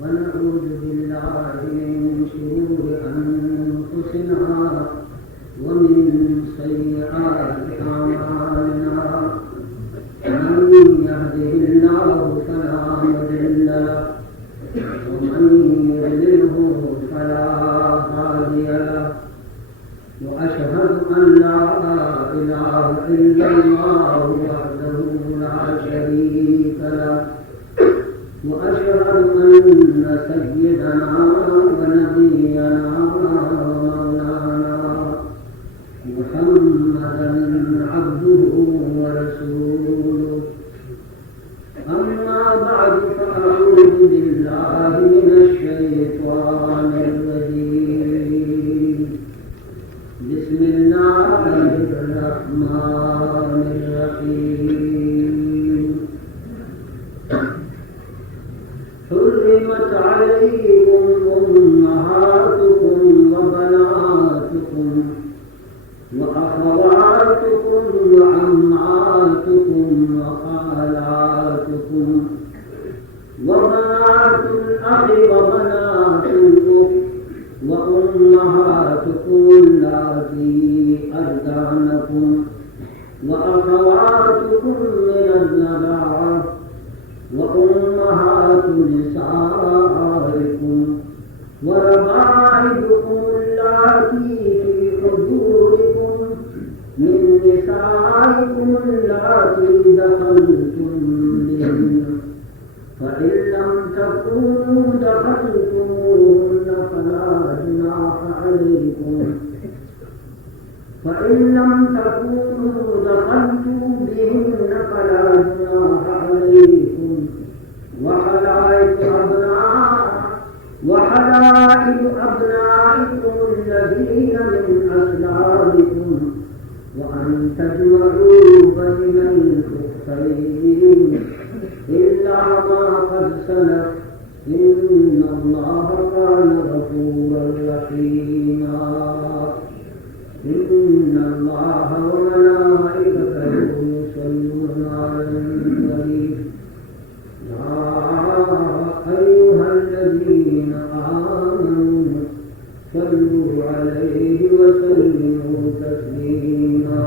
ونعوذ بالله من شرور أنفسنا ومن سيئات أعمالنا من يهده الله فلا مضل له ومن يضلله فلا هادي له وأشهد أن لا إله إلا الله وحده لا شريك له وأشهد أن سيدنا ونبينا ومولانا محمدا عبده ورسوله أما بعد فأعوذ بالله من الشيطان الرجيم بسم الله الرحمن الرحيم حرمت عليكم أمهاتكم وبناتكم وأخواتكم وعماتكم وخالاتكم وبنات الأخ وبنات الأخت وأمهاتكم اللاتي أرضعنكم وأخواتكم من الرضاعة وأمهات نسائكم وربائبكم اللاتي في حجوركم من نسائكم اللاتي دخلتم بهن فإن لم تكونوا دخلتموهن فلا جناح عليكم فإن لم تكونوا دخلتم بهن فلا جناح عليكم وحلائل أبنائكم الذين من أصلابكم وأن تجمعوا بين الأختين إلا ما قد سلف إن الله كان غفورا رحيما إن الله وملائكته يصلون على النبي يا أيها الذين آمنوا صلوا عليه وسلموا تسليما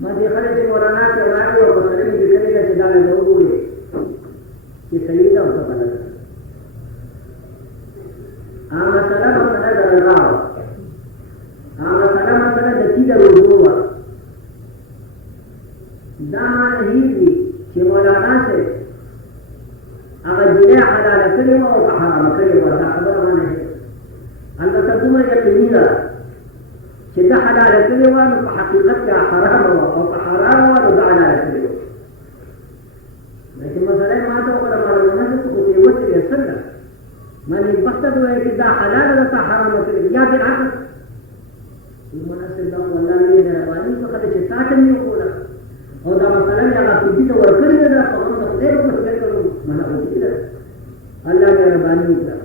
ما دي خلت مولانا سماعي ومسلم بكلمة جدال الأول في سيدة وتقلت مسألة الرغاوة مسألة تيجا الوجوه داما نهيدي في مولانا سي أغا حلال كلمة وحرام كلمة دا خبر ما نهي أنت تدوم يقينينا كده حلال كلمة حقيقتها حرام أو حرام وده حلال كلمة لكن مثلا ما تقول ما لنا تقول وتر يسلم من يبتدى ويكده حلال وده حرام كلمة يا بالعكس المناسب ده ولا مين واني فقط شتات من يقوله او ده مثلا يا في ده وركري ده فقط غير مسلم من اقول كده الله يا رباني ده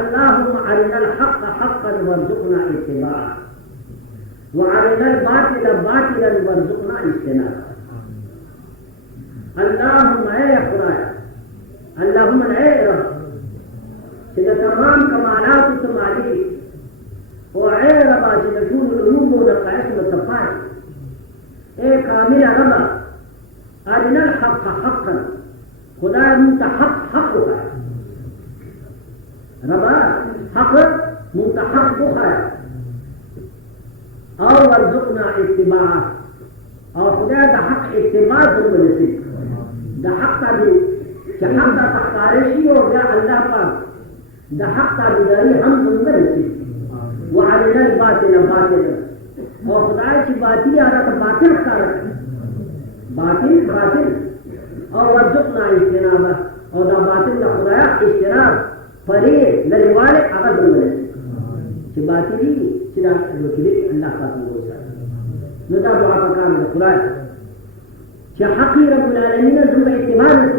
اللهم أرنا الحق حقا وارزقنا اتباعه وأرنا الباطل باطلا وارزقنا اجتنابه اللهم يا خدايا اللهم يا رب إذا تمام كمالات تماليك وعير ما تكون الأمور ونقعش والتفاعل إيه كامل ربا أرنا الحق حقا خدايا منت حقك ربا حق منت حقك أو وارزقنا اتباعه أو خدايا ده حق اتباع ثم نسيب ده حق حق تختارشي وجاء الله قال ده حق بداري حمد المنسي وعلينا الباطل باطلا وخدايا باطل على باطل اختار باطل او ورزقنا اجتنابه او ده باطل لخدايا اجتناب فريق للوالد عقد المنسي باطلي كده الوكيل الله قاتل وسلم ندعو دعاء كامل الخدايا حقي رب العالمين ثم اتباع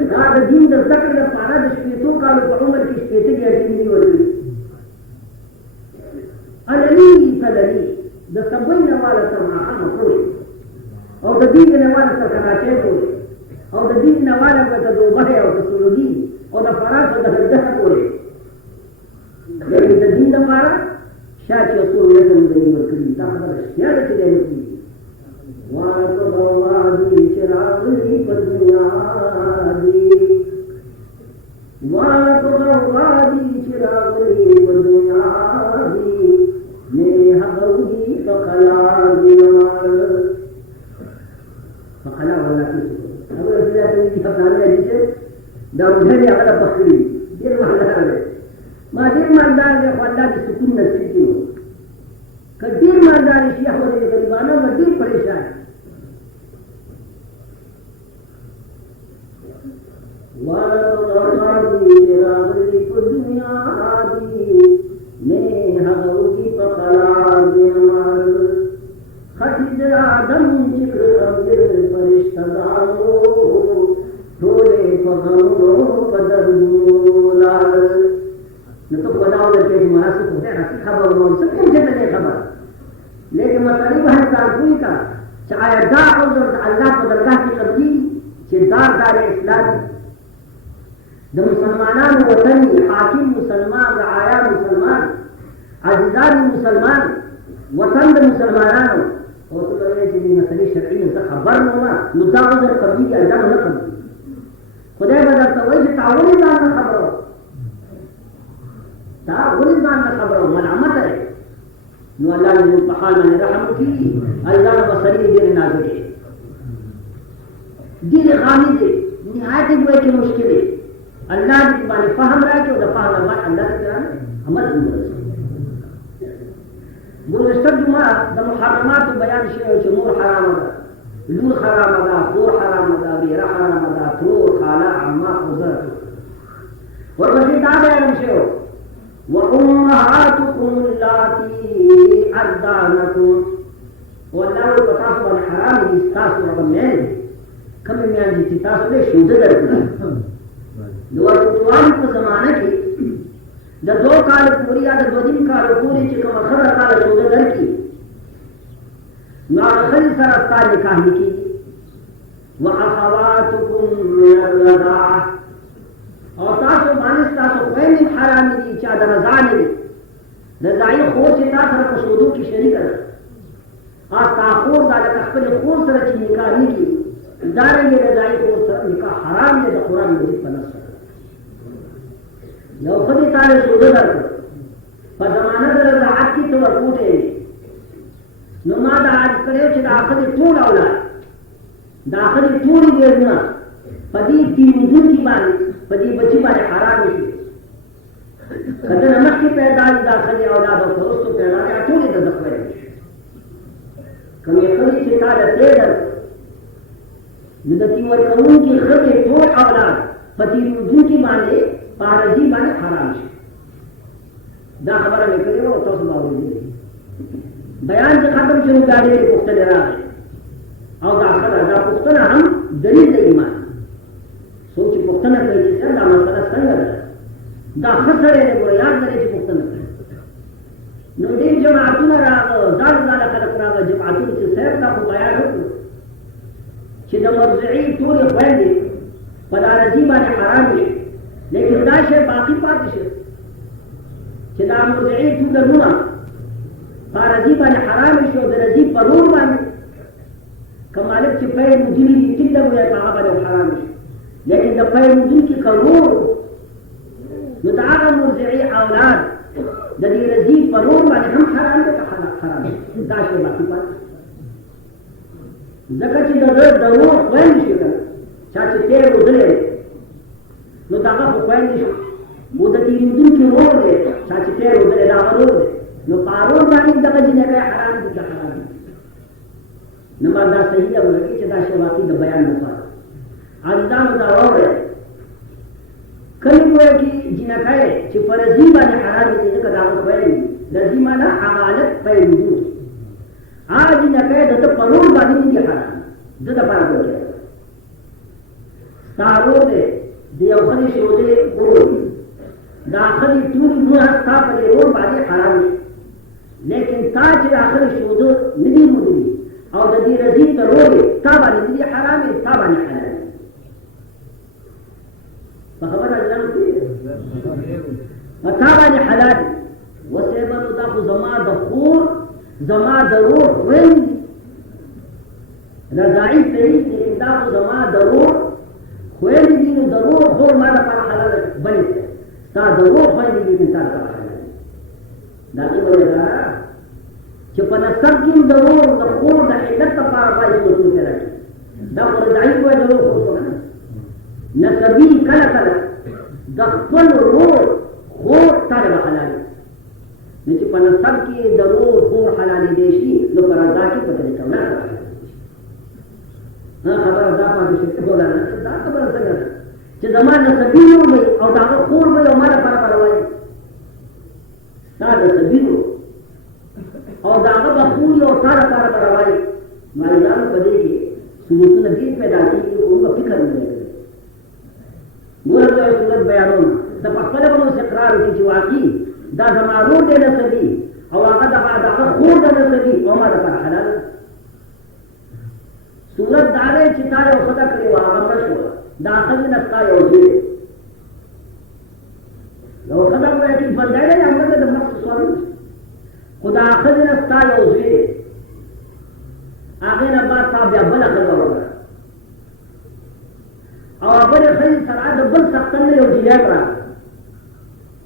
هذا دين ده ذكر الفعالات الشيطان قالوا بعمر في الشيطان يا سيدي ولي أنا لي فدلي ده سبينا ولا سمع خلنا قولي أو ده ديننا ولا سكناتين قولي أو ده ديننا ولا بتدوبها أو تسولدي أو ده فراس أو ده هدها قولي لكن ده دين ده فارا شاك يصور لكم الدين والكريم ده خبر الشيطان كده يمكن وَالْقَضَوَادِي شِرَاغِي فَالْدُنْيَا وَالْقَضَوَادِي شِرَاغِي فَالْدُنْيا نِهَغَوْهِ فَقَلَاغِي فَقَلَا وَلَا كِسُ أقول أسئلة تنجي فقالي أجيسي داود هلي أغلى بخري دير محلها ما دير ماندان يا أخوان بسكين نسيكي كدير ماندان الشيخ ولي غريبانا ما دير پریشان وَالْقَضَوَادِي شِرَاغِي فَالْدُنْيا نِهَغَوْهِ فَقَلَاغِي خَتِجَ آدم ذکر ابدل فرشتہ دارو تھوڑے فغمرو قدردولار نہ تو بناؤ لے کہ مناسب ہوتے ہیں خبر مول سے کم سے نہیں خبر لیکن مطلب ہے تعلقی کا چاہے دا حضرت اللہ کو درگاہ کی قبضی چدار دار اسلام د مسلمانان وطنی حاکم مسلمان رعایا مسلمان عزیزان مسلمان وطن د مسلمانانو او ته وایې چې دې مسلې شرعي نه خبر نه وه نو دا عذر قبلي دي الله نه قبلي خدای به درته وایي چې تا ولې ځان نه خبروه تا ولې ځان نه خبروه ملامت دی نو الله دې په حال باندې رحم وکړي الله به مسلې ډېرې نازکې ډېرې خامي دي نهایت یې وایي چې مشکل دی الله دې باندې فهم راکړي او د فهم نه بعد الله تعالی عمل وکړي گذشته جمعه د محرماتو بیان شوی چې مور حرامه ده لور حرامه ده خور حرامه ده بیره حرامه ده ترور خاله عمه خوزه ورپسې دا بیان شوی وامهاتکم اللاتي ارضعنکم والله وایي په تاسو باندې حرام دي ستاسو هغه میندې کومې میندې چې تاسو ته شوده درکړي د ورکوټوالي په زمانه کې د 2 کال پوری یا د 2 کال پوری چې کوم خبره کال شوده درکې نو هغه سره ستاسو نکاح نکېږي واخواتکم من الرضاعه او تاسو باندې تاسو خويندې حرام دي چې د رضا نه دي رضاعي خور چې تاسو سره په شودو کې شریک ده تاسو خور دا د خپل خور سره چې نکاح نکړي دا نه رضاعي خور سره نکاح حرام دی د قران مجید په نص یو خدای تعالی شوده درکړه په زمانه د رضاعت کې تو ورکوټې نو ما دا عاد کړو چې دا خدای ټول اولاد دا خدای ټول ورنه په دې تیمدون کې باندې په دې بچی باندې حرام شي کله نمخ کې پیدا دي دا خدای اولاد او پرستو پیدا دي ټول د ذکر کومې خدای چې تعالی دې در نو د تیمور قانون کې خدای ټول اولاد په دې تیمدون کې باندې پارجی باندې حرام شي دا خبره مې کړې و تاسو ما ورته بیان چې ختم شروع کړي پوښتنه راغی او دا خبره دا پوښتنه هم دلیل د ایمان سوچ پوښتنه کوي چې دا مسله څنګه ده دا خسرې نه وي یاد لري چې پوښتنه کوي نو دې جماعتونه راغله ځان خلک راغله جماعتونه چې سیر کا خو بیان وکړو چې د مرجعي ټول خويندې په دارجي باندې حرام شي لیکن دا شی باقی پاتې شي چې دا مرجعي ټول نونه پارجي باندې حرام شي او د رضی پرور باندې کمالک چې په مجري دي کله وي هغه باندې حرام شي لیکن د پای مجري کې قرور نو دا هغه مرجعي اولاد د دې رضی پرور باندې هم حرام ده حرام دا شی باقی پاتې ځکه چې د ضرور خويند شي چا چې تیر ودلې نو دا هغه خويند شي مو د دې مدن کې ور دي چا چې تیر ودلې دا ورور دي نو پارور باندې دغه جنې حرام دي که حرام دي نو ما دا صحیح ده ولکه چې دا شی واقعي د بیان لپاره عزیزان دا وره کله کوی چې جنکای چې فرضي باندې حرام دي ځکه دا خويند د دې معنا حوالت په وجود آج نکای د پرور باندې دي حرام د پاره کوي تاسو دې یو خلی شوده ګورو داخلي ټول نو هستا په ور باندې حرام لیکن تا چې داخلي شوده ندي مودي او د دې رضی ته وروي تا باندې دي حرام تا باندې حلال په خبره ځان کې تا باندې حلال وسبب دا خو زما د خور زما ضرور وين رضاعي صحیح لیکن دا خو زما ضرور وين دي ضرور خور ما لپاره حلال بني تا ضرور وين دي انسان لپاره حلال دا څه وایي چې په نسب کې ضرور د خور د علت لپاره باندې وصول کړي دا رضاعي کوي ضرور خور نه نسبي کله کله د خپل روح خور تر حلال نه چې په نسب کې ضرور خور حلال دي شي نو پر رضا کې په طریقه نه خبر دا پاتې شي ټول نه دا خبر څنګه چې زمانه سبيو وي او دا خور وي او مال پر وای دا سبيو او دا هغه خور او تر پر وای مایدان په دې کې صورتونه دې پیدا کیږي او په فکر نه لري ورته صورت بیانونه د په خپل استقرار کې چې واقعي دا زمارو دې نسبي او هغه د خور د نسبي او مال پر حلال صورت دارے چتارے و خدا کرے وہاں غمرش ہوا داخل نسکا یوزی لو خدا کو ایسی بندائے رہے ہم نے نفس سوال دا خزنه ستا یو زوی دی هغې نه بعد تا بیا بله ښځه وکړه او بلې ښځې سره د بل څښتن نه یو جینیټ راغی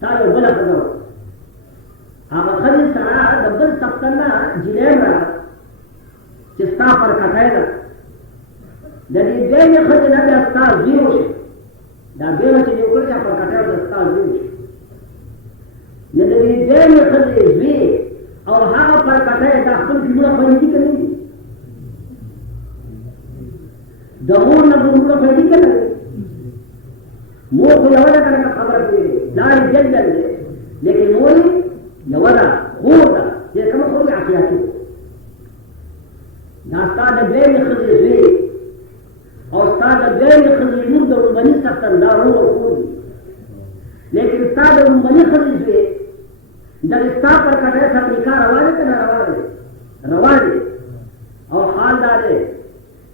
تا یو بله ښځه وکړه هغه ښځې سره د بل څښتن نه جینیټ راغی چې ستا پر کټی ده د دې دویمې ښځې نه بیا ستا زوی وشي دا دویمه چې دې وکړه چې پر کټی ده ستا زوی وشي نو د دې دویمې ښځې زوی او هغه پر کټی دا خپل فلمونه خوندي که نه دي د مور نه فلمونه خوندي که نه دي مور خو یوه ده که نه خبره پرېږدي پلار یې جل جل دی لیکن مور یې یوه ده خور ده چې کومه خور یې عقیاتي دا ستا د دویمې ښځې زوی او ستا د دویمې ښځې لور د لومړني څښتن دا ورور او خور دي لیکن ستا د لومړني ښځې زوی دغه ستا پر کټی سره نکاح روا دی که نه روا دی روا دی او حال دا دی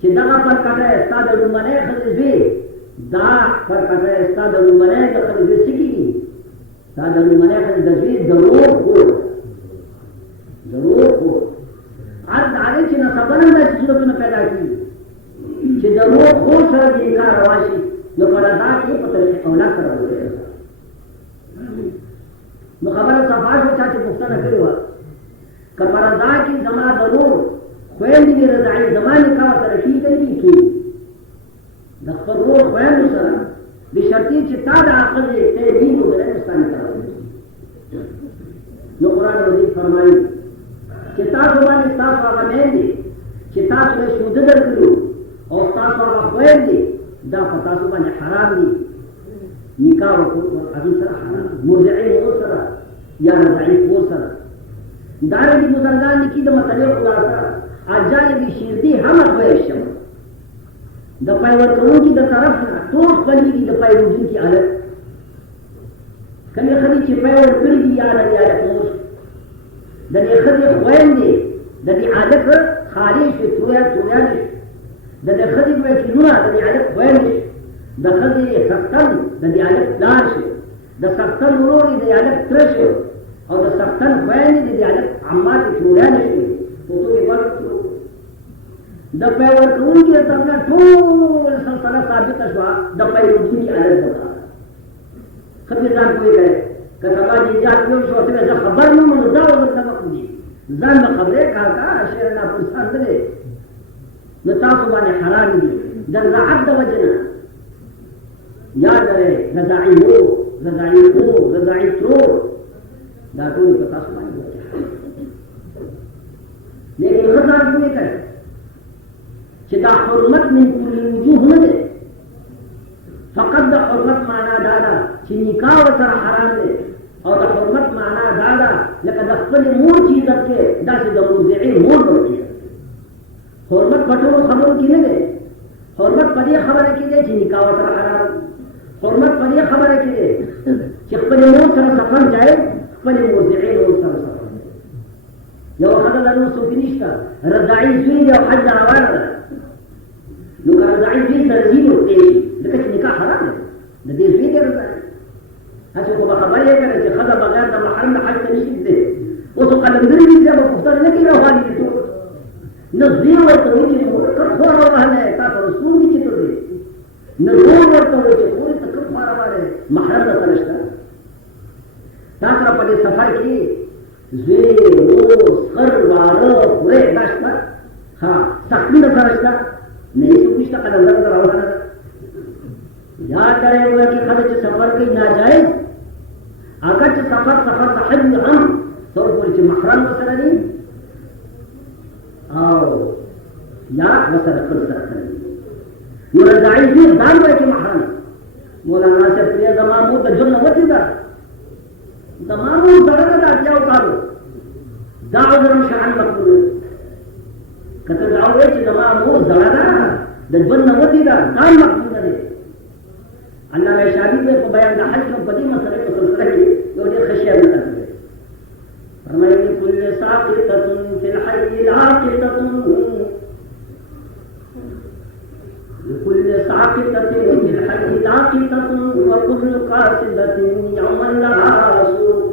چې دغه پر کټی ستا د لومړنۍ ښځې زوی دا پر کټی ستا د لومړنۍ د ښځې زوی څه کېږي ستا د لومړنۍ ښځې د زوی د ورور خور د ورور خور عرض هغې چې نسبونه داسې صورتونه پیدا کېږي چې د ورور خور سره د نکاح روا شي نو په رضا کې په طریقې اولاد سره وکړي نو خبره صفا شوه چا چې پوښتنه کړې وه که په رضا کې زما د ورور خویندې دي رضاعي زما نکاح سره کېږي که نه کېږي د خپل ورور خویندو سره بشرطې چې تا د عقل یې ته یې نو بلی نو ستا نکاح وکړي نو قرآن مجید فرمایي چې تاسو باندې ستاسو هغه میندې چې تاسو یې شوده درکړو او ستاسو هغه خویندې دا په تاسو باندې حرام دي نکاح وکړو هغې سره حرام مرضعي مور سره یا رضاعي کور سره دارنګې بزرګان لیکي د مسلې خلاصه اجانب شیردي هم خویش شوه د پای ورکوونکي د طرف نه ټول خپلېږي د پای وړونکي حالت کومې ښځې چې پای ورکړي دي یا د دې حالت مور د دې ښځې خویندې د دې حالت خالي شوې تویانې شوې د دې ښځې وکیلونه د دې حالت خویندې د ښځې څښتن د دې حالت پلار شو د څښتن ورور یې د دې حالت تره شو او د څښتن خویندې د دې حالت عماتې تویانې شوې پوتو یې ورکړو د پای ورکوونکي د طرف نه ټول سلسله ثابته شوه د پای وړونکي حالت دپاره ښه پرې ځان پوه کړئ که سبا جنجال پیل شو ورته زه خبر نه وم نو دا وزر سبق دي ځان به خبرې کاکا شعر ناپرسان نه دی نو تاسو باندې حرام دي د رضاعت د وجې نه یاد لرئ رضاعي مور رضاعي خور رضاعي ترور دا ټول په تاسو باندې لیکن ښه ځان پوه کړئ چې دا حرمت من کل وجوه نه دی فقط د حرمت معنا دا ده چې نکاح ورسره حرام دی او د حرمت معنا دا ده لکه د خپلې مور چې عزت کې داسې د مرضعې مور به وکړي حرمت په ټولو خبرو کې نه دی حرمت په دې خبره کې دی چې نکاح ورسره حرام حرمت په دې خبره کې دی چې خپلې مور سره سفر جایز خپلې مرضعې مور سره سفر یوه ښځه ده نور څوک نشته رضاعي زوی دی او حج روانه ده نو که رضاعي زوی سره ځي نو پرې شي ځکه چې نکاح حرام دی د دې زوی دی رضاعي هسې خو به خبر یې کړه چې ښځه بغیر د محرم د حج ته نشي تللی اوس قلندرې دي بیا به پوښتنه نه کوي روانې دي ټول نه زوی ورته وایي چې کوم خور روانه تا ته رسول دي چې ته ځې نه زوی ورته وایي چې خورې ته کوم خوا روانه محرم درته نشته تا سره په دې سفر کې زوی ورور خر واره خورې دا شته ها سختي درسره شته نه هېڅوک نشته قلندر ته روانه ده یاد لرئ وایي چې ښځه چې سفر کوي ناجایز اگر چې سفر صحیح وي هم تر پورې چې محرم ورسره دي او یا ورسره ښځه سره کړی نو رضاعي زوی ځان وایي چې محرم مولانا صاحب پرې زما مور د ژوند نه وتې ده زما مور زړه ده د اتیاو کالو دا عذر شرعا مقبول که ته دا وایې چې زما مور زړه ده د ژوند نه وتې ده ځان مقبول نه دی علامه شافعي په بیان د حج په دې مسله په سلسله کې یو ډېر ښه شعر نقل کړی فرمایي لكل ساقطة في الحي العاقطة لكل ساقطة في الحي العاقطة وكل قاصدة يوما لها سوق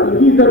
50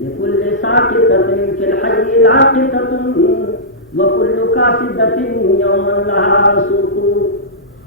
لكل ساقطة كالحي العاقطة وكل قاصدة يوما لها سوق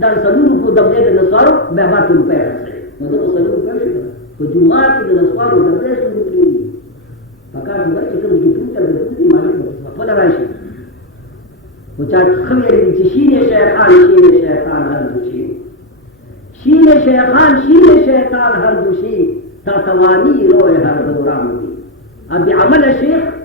dan seluruh budaya dan Nasara bebas rupiah rasanya. Untuk seluruh rupiah sudah. Kejumlah kita Nasara dan Nasara seluruh kiri. Maka juga kita begitu terbentuk iman itu. Apa dah rasanya? Ucap khabar ini sini syaitan hal dushi. Sini syaitan hal dushi. Tatawani roh hal doram ini. Abi amal syekh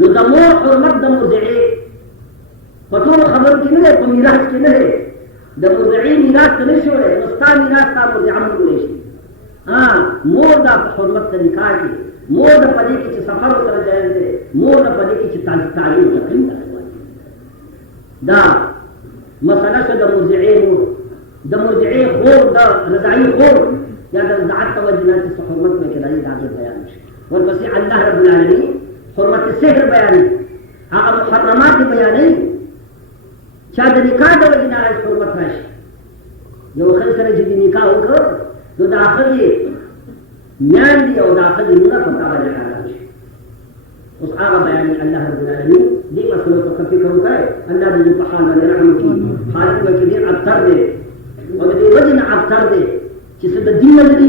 ودموع حرمت د مرجعي پټول خبر کې نه په میراث کې نه د مرجعي میراث نه شوړي مستا میراث تا مرجع مونږ شي ها مور د حرمت د نکاح کې مور د پدې کې چې سفر سره جایز دی مور د پدې کې چې تعلیم تقیم دا مسله د مرجعي مور د مرجعي خور د رضاعي خور یا د رضاعت توجهات حرمت میں کې دایي دا بیان شي ورپسې الله رب العالمین حرمت السحر بیانی هغه محرمات بیانی چا د نکاح د وجې نه حرمت راشي یو خل سره چې نکاح وکړ نو د اخري میاندې او د اخري نه په کار نه راځي اوس هغه بیانی الله رب العالمین دې مسله ته فکر وکړي الله دې په حال باندې رحم وکړي حالت کې دې اثر دې او دې وجې نه اثر دې چې څه د دین نه دی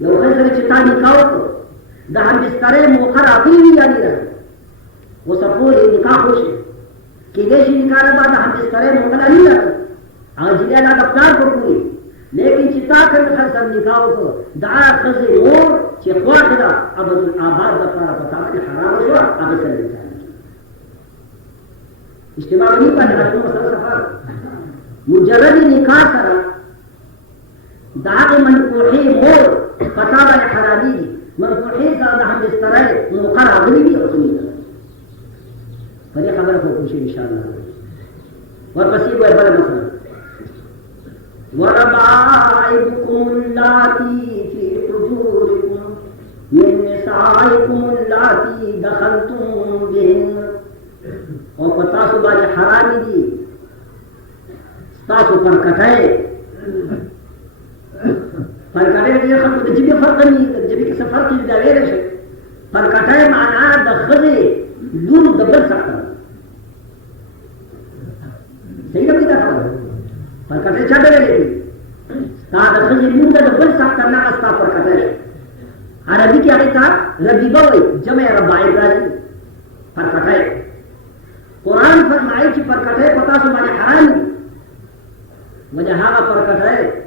لو خسر چتانی کاوت ده هم بستره موخر عقیلی یعنی رہے وہ سفور نکاح خوش ہے کہ دیشی نکاح رہا ده هم بستره موخر نہیں رہے آجلی اللہ دفتار کو پوری لیکن چتا کر خسر نکاح کو دعا خسر مور چی خواہ دا عبد العباد دفتار فتاوت حرام شوا عبد سر انسان اجتماع نہیں پہنے رسول مسئلہ سفر مجرد نکاح سرا دعا منکوحی مور فتاوى الحرامي منفوحي صار هم بستراي ومقرع غلبي وصنينا فدي خبرك وكل شيء ان شاء الله والقصيد ويبقى مثلا وربائبكم اللاتي في حجوركم من نسائكم اللاتي دخلتم بهن وفتاسوا بعد حرامي دي ستاسوا فرقتين فرقټه دې خلکو د جبې فرق نه د جبې کې سفر کې دا ویل شي فرقټه معنا د خزي لور د بل څخه صحیح دی دا فرقټه چا ډېرې دي دا د خزي لور د بل څخه نه استا فرقټه عربي کې هغه تا ربيبه وي جمع رباعي راځي فرقټه قرآن فرمایي چې فرقټه پتا سو باندې حرام دي وجه هغه فرقټه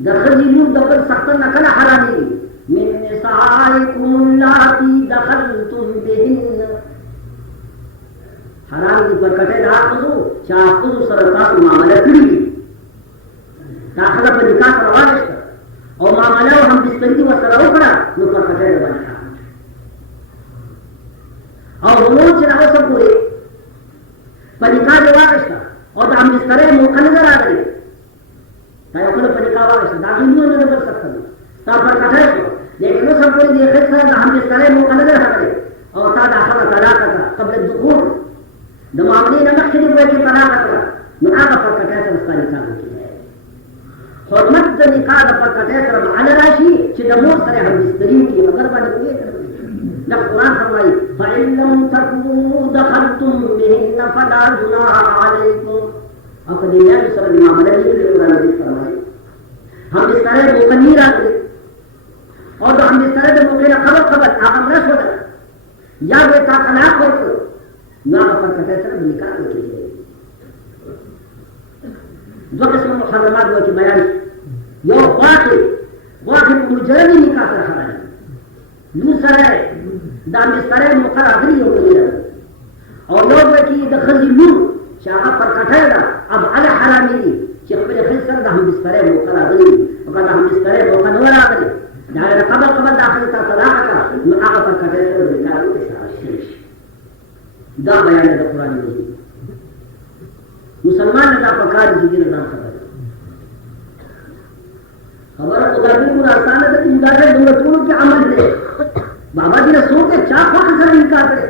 دخل لون دبل سختن نکل حرامی من نسائكم اللاتي دخلتم بهن حرام دی پر کٹے دا خزو چا خزو سر تاسو معاملہ کری دی دا خزا پر نکاح سر وانشتا او معاملہ هم بستری و سر اکڑا نو پر کٹے دا بانی حرام او ہمون چنا ہو سب پورے پر نکاح دی وانشتا او دا هم بسترے موقع نظر آگئی دا یو کل پر نکاح وانشتا دا غیلون نظر سکتا تا پر کٹے شو لیکن وہ سب پوری دیکھت سر دا هم بسترے موقع نظر آگئی او تا دا خزا طلاق کا قبل الدخول د معاملې نه مخکې دی وایي چې طلاق کړه نو هغه پر کټۍ سره ستا نکاح وکړي حرمت د نکاح د پر کټۍ سره معنا راشي چې د مور سره همبستري وکړي مګر باندې پوهېږي دا قرآن فرمایي فإن لم تكونوا دخلتم بهن فلا جناح عليكم او که د میاشتو سره د معامله نه وي قرآن مجید فرمایي همبستری موقع نه راغلي او د همبستری د موقع نه قبل هغه مړه شوله یا به تا طلاق ورکړ نو هغه پر کټۍ سره د نکاح وکړي دوه قسمه محرمات وکړي بیان یو غواکې په مجرد نکاح سره حرام لو سره د همبستری موقع راغلي یو بلې ده او یو وکړي د ښځې لور چې هغه پر کټۍ ده ابعد حرامي دي چې خپلې ښځې سره د همبستری موقع راغلي او که د همبستری موقع نه راغلي د هغې نه قبل د هغې تا طلاق کړه نو هغه پر کټۍ سره د نکاح وکړي دا بیان د قرآن مجید مسلمان نه دا پکار دي چې نه خبره خدا بالکل آسان ده چې دا د ټول کې عمل دی بابا جی نے سوچے چاپا سر نکاح کرے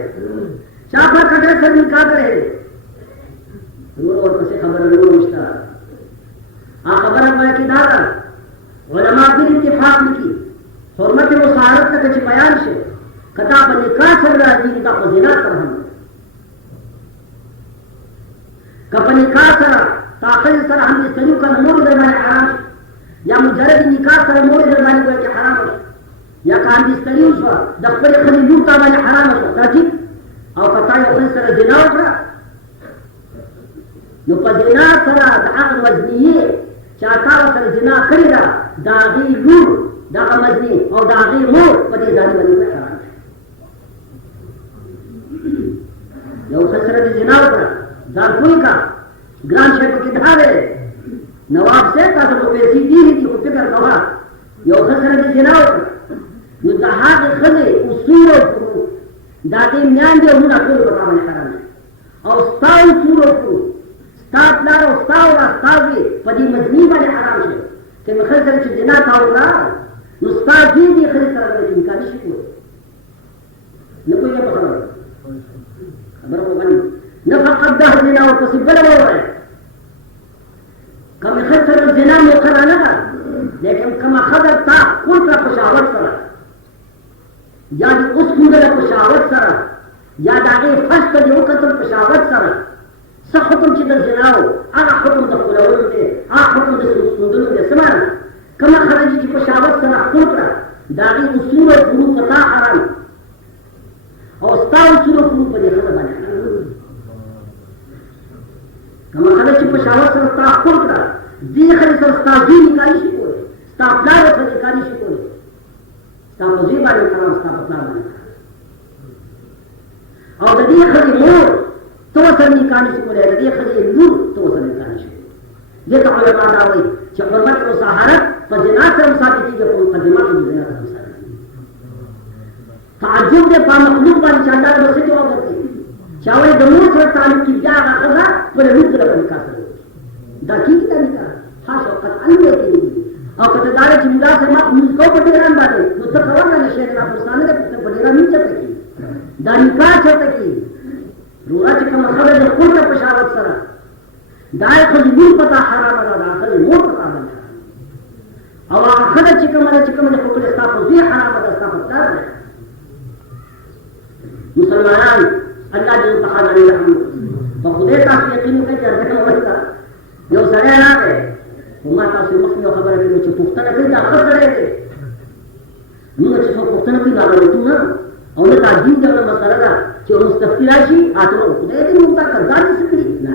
چاپا کٹے سر نکاح کرے اور کسی خبر نور مشتا خبر ہے کہ دادا علماء بھی اتفاق کی حرمت مصاحبت کا کچھ بیان سے کتا پر نکاح سر راضی کا فضیلت پر ہم کپا نکاح سر تاخذ سر ہم اس طریق کا نور درمان حرام یا مجرد نکاح سر نور درمانی کو کہ حرام ہے یا کان دي ستړي شو د خپل خلی لور ته باندې حرام شو دا ټیک او کتا یو خپل سره زنا وکړه نو په زنا سره د عقل وزنیه چې تا سره زنا کړی دا د هغې لور دغه مزني او د هغې مور په دې ځای باندې حرام یو خپل سره زنا وکړه ځان پوه کا ګران شي په کې دا دی نواب صاحب تاسو په پیسې دي چې په فکر کوه یو خپل سره زنا وکړه نو د هغې ښځې اصول او فروع د هغې میاندې او مونه ټول په تا باندې حرام دي او ستا اصول او فروع ستا پلار او ستا ورا ستا زوی په دې مزني باندې حرام شي که مې ښځې سره چې زنا تا وکړه نو ستا زوی دې ښځې سره باندې نکاح نه شي کولی نه پوهېږې په خبره خو باندې نه فقط ده زنا ورپسې بله ووایه که مې ښځې سره زنا موقع رانغله لیکن کومه ښځه تا خپل کړه په شهوت سره یا دی اس کندر پشاوت سره یا داغه فش ته یو کتل پشاوت سره څه حکم چې د زناو هغه حکم د خلولو دی هغه حکم د سودلو دی سمانه کما خرج چې پشاوت سره خپل کړه داغه اصول او فروع پتا حرام او ستا اصول او فروع په دې خبره باندې کما خرج چې پشاوت سره ستا خپل کړه دې خرج سره ستا دې نکاح شي کولی ستا پلار سره نکاح شي کولی ستا په زوی باندې حرام ستا په پلار باندې او د دې ښځې مور ته ورسره نکاح نشي کولی د دې ښځې لور ته ورسره نکاح نشي کولی ځکه علما دا وایي چې حرمت مصاهرت په زنا سره هم ثابت کېږي په مقدماتو د زنا سره هم ثابت کېږي تعجب دی په مخلوق باندې چې الله به څه جواب ورکوي چې هغوی د مور سره تعلق کېږي بیا هغه ښځه خپله لور سره په نکاح سره وکړي دا کېږي دا نکاح حاشا قطعا نه کېږي او کته دا چې موږ سره موږ کو په ډیران باندې نو څه خبر نه شي نه پښتانه د په ډیران نه چته کی دا نکاح چته کی روړه چې کوم خبره د خپل په شاوت سره دا خو دې پتا حرام ده دا خو مو پتا ده او هغه خبره چې کوم د خپل استاپو زی حرام ده استاپو ده مسلمانان الله دې تعالی علیه رحمت په خدای تاسو یقین کوي چې دا ورته یو سره راغی وما تاسو مخکې یو خبره کوي چې پوښتنه کوي دا ښه سړی دی موږ چې څوک پوښتنه کوي دا غلطو نه او نه دا دین ډوله مسله ده چې مستفتي راشي خدای دې موږ ته قرضا داسې کړي نه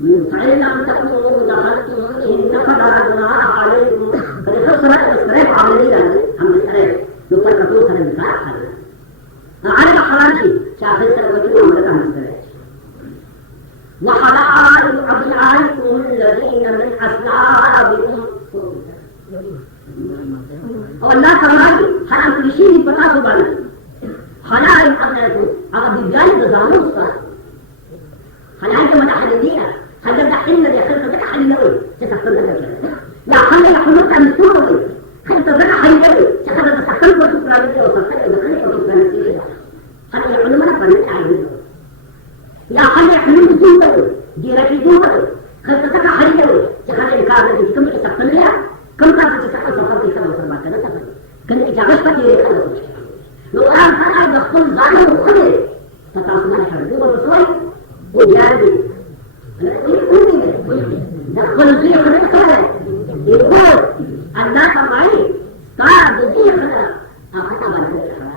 فإن تكونوا دخلتم إن فلا جناح عليكم فلكم سرائع عاملين هم سرائع يقرأوا سرائع نكاح عارف حلالي شاهد سرائع عملت هم سرائع وحلال أبنائكم الذين من أصلابكم والله فرمائي حرام كل شيء براسه بنا حلال أبنائكم أغا بجانب زانو صار حلال كما تحديدين هذا دحين الذي خلق لك حلوي تتحصل لك لا خلق يحلوك عن سوري خلق لك حلوي تخلق تتحصل وتقرأ لك وصلت لك وتقرأ لك خلق يحلو من أفضل لك عالمين لا خلق يحلو بجوبة جيرك جوبة خلق لك حلوي تخلق الكابل كم تتحصل لها كم كانت تتحصل صفات الكلام وصربات كذا تفضل كان إجابش فتيري خلق لو أنا فأنا دخل ظاهر وخلق تتعصل لك حلوي وصوي وجانبي دخل فيه خلقه يقول الناس معي صار بذيخنا أو حتى بذيخنا